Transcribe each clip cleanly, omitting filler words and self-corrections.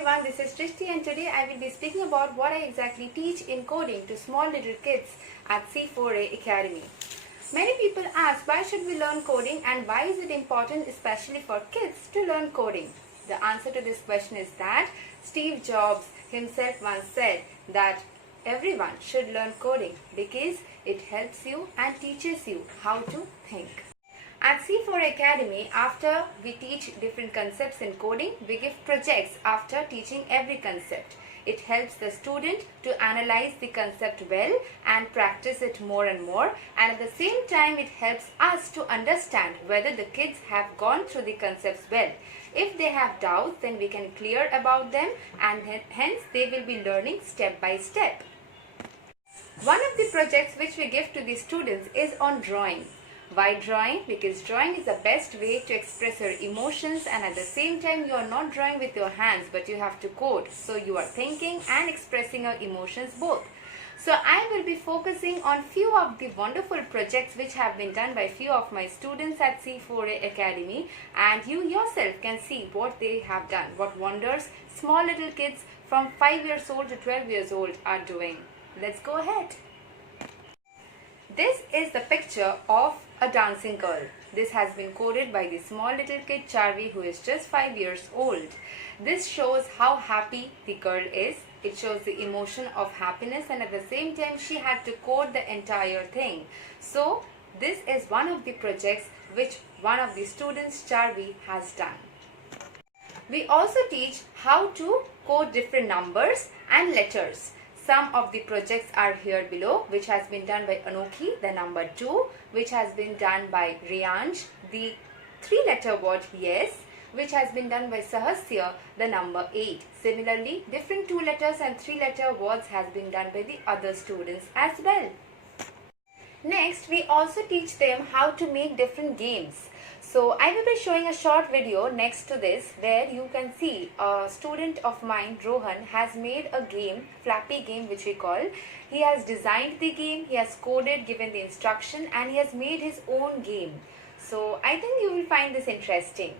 everyone, this is Trishti and today I will be speaking about what I exactly teach in coding to small little kids at C4A Academy. Many people ask why should we learn coding and why is it important especially for kids to learn coding. The answer to this question is that Steve Jobs himself once said that everyone should learn coding because it helps you and teaches you how to think. At C4 Academy, after we teach different concepts in coding, we give projects after teaching every concept. It helps the student to analyze the concept well and practice it more and more, and at the same time it helps us to understand whether the kids have gone through the concepts well. If they have doubts, then we can clear about them and hence they will be learning step by step. One of the projects which we give to the students is on drawing. Why drawing? Because drawing is the best way to express your emotions, and at the same time you are not drawing with your hands but you have to code. So you are thinking and expressing your emotions both. So I will be focusing on few of the wonderful projects which have been done by few of my students at C4A Academy, and you yourself can see what they have done, what wonders small little kids from 5 years old to 12 years old are doing. Let's go ahead. This is the picture of a dancing girl. This has been coded by the small little kid Charvi, who is just 5 years old. This shows how happy the girl is. It shows the emotion of happiness, and at the same time she had to code the entire thing. So this is one of the projects which one of the students Charvi has done. We also teach how to code different numbers and letters. Some of the projects are here below, which has been done by Anokhi, the number 2, which has been done by Riyansh, the 3-letter word yes, which has been done by Sahasya, the number 8. Similarly, different 2 letters and 3-letter words has been done by the other students as well. Next, we also teach them how to make different games. So I will be showing a short video next to this where you can see a student of mine, Rohan, has made a game, Flappy game which we call. He has designed the game, he has coded, given the instruction, and he has made his own game. So I think you will find this interesting.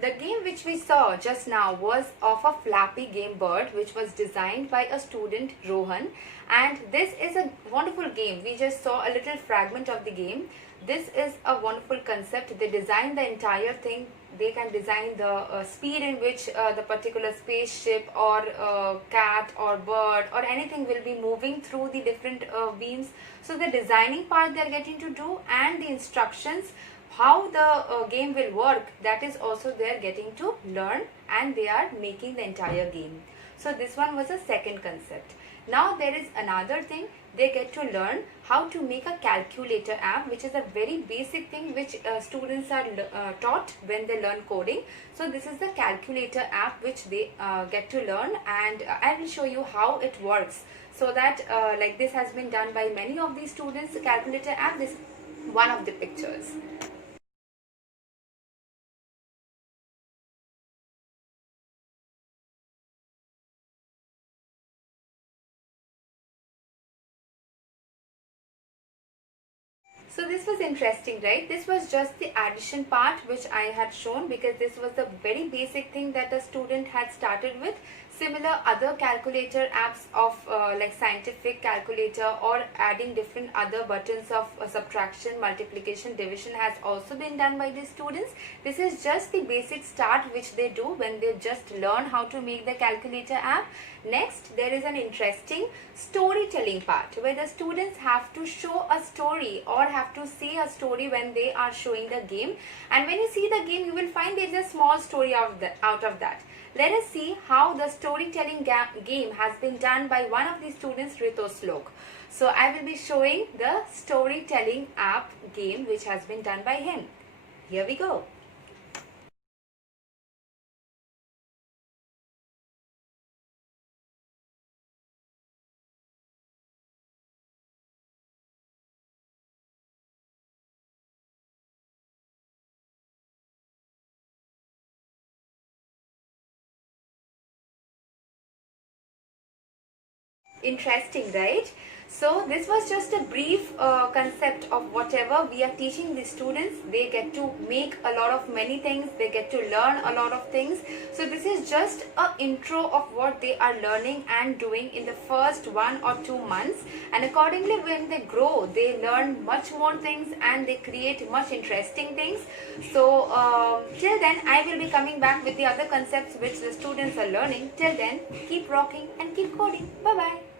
The game which we saw just now was of a Flappy Game bird which was designed by a student, Rohan, and this is a wonderful game. We just saw a little fragment of the game. This is a wonderful concept. They design the entire thing. They can design the speed in which the particular spaceship or cat or bird or anything will be moving through the different beams. So the designing part they are getting to do, and the instructions how the game will work, that is also they are getting to learn, and they are making the entire game. So this one was a second concept. Now there is another thing. They get to learn how to make a calculator app, which is a very basic thing which students are taught when they learn coding. So this is the calculator app which they get to learn, and I will show you how it works. So that like this has been done by many of these students. The calculator app, this is one of the pictures. So this was interesting, right? This was just the addition part which I had shown, because this was the very basic thing that a student had started with. Similar other calculator apps of like scientific calculator or adding different other buttons of subtraction, multiplication, division has also been done by the students. This is just the basic start which they do when they just learn how to make the calculator app. Next, there is an interesting storytelling part where the students have to show a story or have to say a story when they are showing the game. And when you see the game, you will find there is a small story out of that. Let us see how the storytelling game has been done by one of the students, Rito Slok. So I will be showing the storytelling app game which has been done by him. Here we go. Interesting, right? So this was just a brief concept of whatever we are teaching the students. They get to make a lot of many things. They get to learn a lot of things. So this is just a intro of what they are learning and doing in the first 1 or 2 months. And accordingly, when they grow, they learn much more things and they create much interesting things. So till then, I will be coming back with the other concepts which the students are learning. Till then, keep rocking and keep coding. Bye bye.